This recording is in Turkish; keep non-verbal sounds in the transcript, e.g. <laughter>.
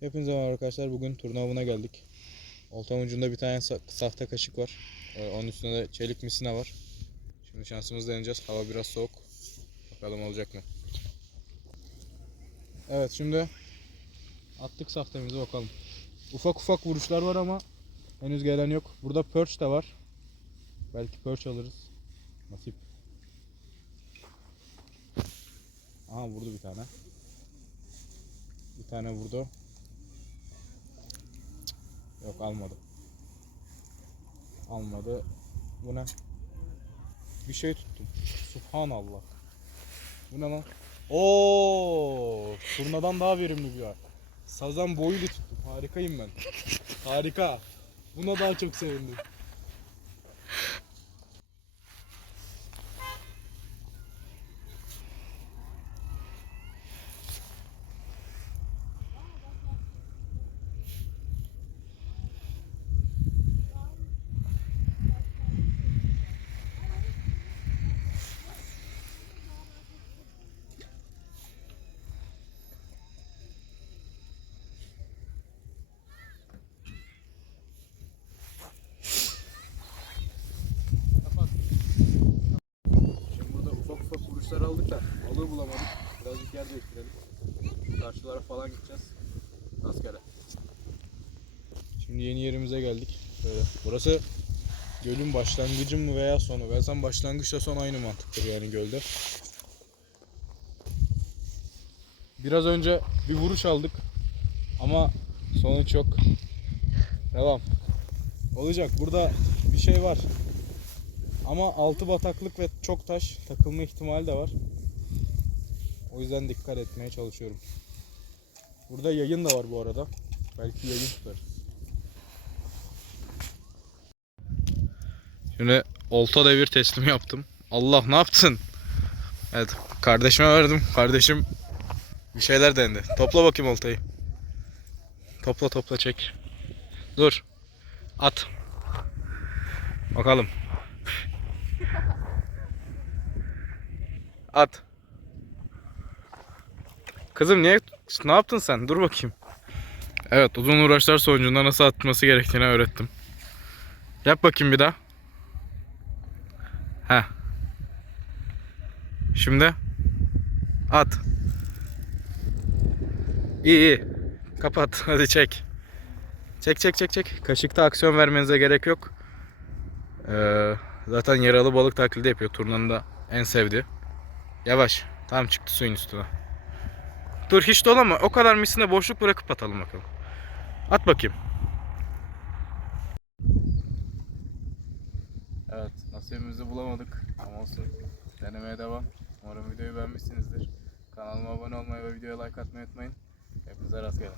Hepinize merhaba arkadaşlar. Bugün turna avına geldik. Oltam ucunda bir tane sa- sahte kaşık var. Ee, Onun üstünde de çelik misina var. Şimdi şansımızı deneyeceğiz. Hava biraz soğuk. Bakalım olacak mı? Evet şimdi attık sahtemizi bakalım. Ufak ufak vuruşlar var ama henüz gelen yok. Burada perch de var. Belki perch alırız. Nasip. Aha vurdu bir tane. Bir tane vurdu. Yok almadı. Almadı. Bu ne? Bir şey tuttum. Subhanallah. Bu ne lan? Oo, turnadan daha verimli bir var. Sazan boyuyla tuttum. Harikayım ben. Harika. Buna daha çok sevindim. Şimdi burada vuruşlar aldık da balığı bulamadık. Birazcık yer değiştirelim. Karşılara falan gideceğiz. Rastgele. Şimdi yeni yerimize geldik. Böyle. Burası gölün başlangıcı mı veya sonu? Ben sen başlangıçla son aynı mantıktır yani gölde. Biraz önce bir vuruş aldık. Ama sonuç yok. Devam. Olacak. Burada bir şey var. Ama altı bataklık ve çok taş takılma ihtimali de var. O yüzden dikkat etmeye çalışıyorum. Burada yayın da var bu arada. Belki yayın tutarız. Şimdi olta devir teslim yaptım. Allah ne yaptın? Evet kardeşime verdim. Kardeşim bir şeyler dendi. Topla bakayım oltayı. Topla topla çek. Dur. At. Bakalım. At. Kızım niye ne yaptın sen? Dur bakayım. Evet uzun uğraşlar sonucunda nasıl atması gerektiğini öğrettim. Yap bakayım bir daha. Heh. Şimdi at. İyi iyi. Kapat. <laughs> Hadi çek. Çek çek çek çek. Kaşıkta aksiyon vermenize gerek yok. Ee, zaten yaralı balık taklidi yapıyor. Turnanın da en sevdiği. Yavaş. Tamam çıktı suyun üstüne. Dur hiç dolama. O kadar misine boşluk bırakıp atalım bakalım. At bakayım. Evet, nasibimizi bulamadık ama olsun. Denemeye devam. Umarım videoyu beğenmişsinizdir. Kanalıma abone olmayı ve videoya like atmayı unutmayın. Hepinize rastgele.